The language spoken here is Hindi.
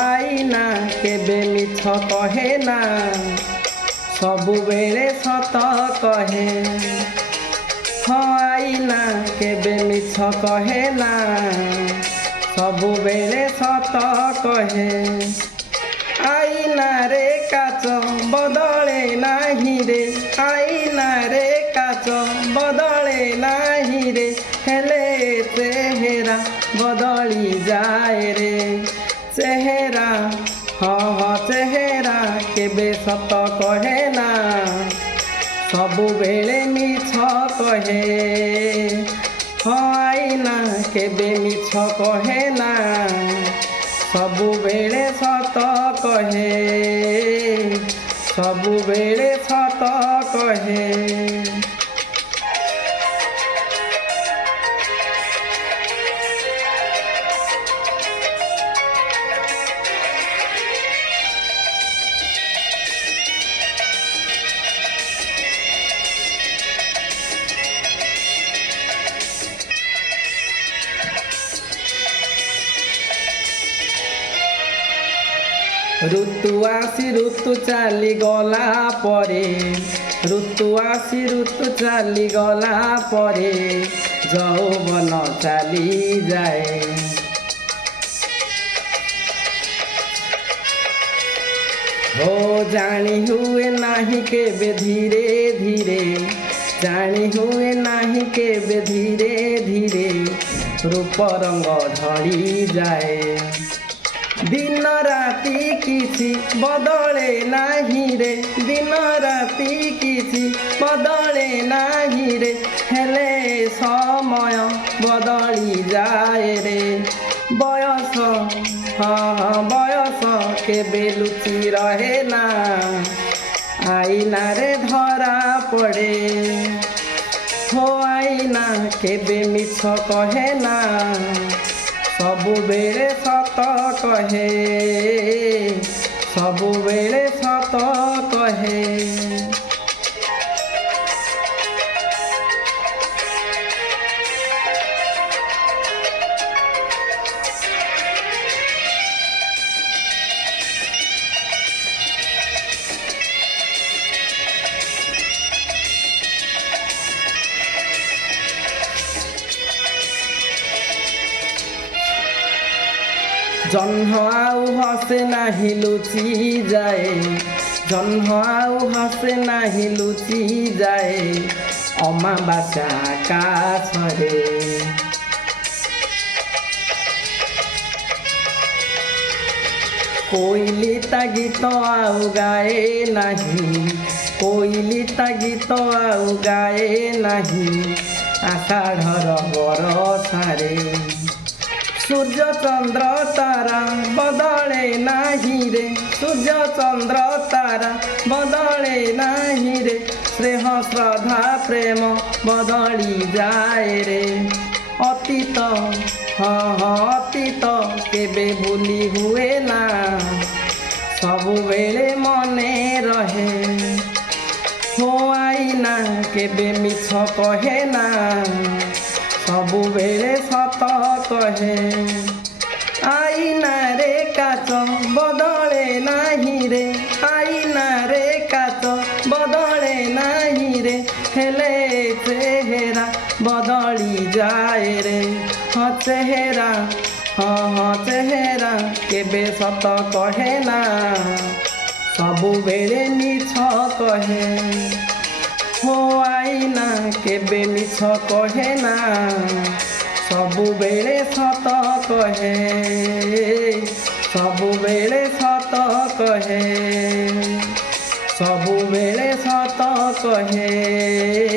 आईना केबे मिछ कहे ना सबु बेले सत कहे आईना केबे मिछ कहे ना सबु बेले सत कहे आईना रे काच बदले नाही रे आईना रे काच बदले नाही रे हेले चेहरा बदली जाए रे चेहरा चेहरा केबे सत कहे ना सबु बेले मिछ कहे आईना केबे मिछ कहे ना सबु बेले सत कहे सबु बेले सत कहे ऋतु आसी ऋतु चली गला परे ऋतु आसी ऋतु चली गला परे यौवन चली जाए हो जानी हुए नाही केबे धीरे धीरे जानी हुए नाही केबे धीरे धीरे रूप रंग ढली जाए दिन राति किछि बदले नाही रे दिन राति किछि बदले नाही रे हेले समय बदली जाए रे बयस बयस केबे लुचि रहे ना आईना रे धरा पड़े हो आईना केबे मिछ कहे ना सबु बेले सत कहे सबु बेले सत कहे जन्ह आउ हसे नाही लुचि जाए जन्ह आउ हसे नाही लुचि जाए अमावास्या आकाशरे कोइली ता गीत आउ गाए नाही कोइली ता गीत आउ गाए नाही आषाढ़र बरसारे सूर्य चंद्र तारा बदले नाही रे सूर्य चंद्र तारा बदले नाही रे स्नेह श्रद्धा प्रेम बदली जाए रे अतीत अतीत केबे भूली हुए ना सबु बेले मने रहे हो आईना केबे मिछ कहे ना सबु बेले सत कहे आईना रे काच बदले नाही रे आईना रे काच बदले नाही रे हेले चेहरा बदली जाए रे चेहरा चेहरा केबे सत कहे ना सबु बेले मिछ कहे हो आईना केबे मिछ कहे ना सबु बेले सत कहे सबु बेले सत कहे सबु बेले सत कहे।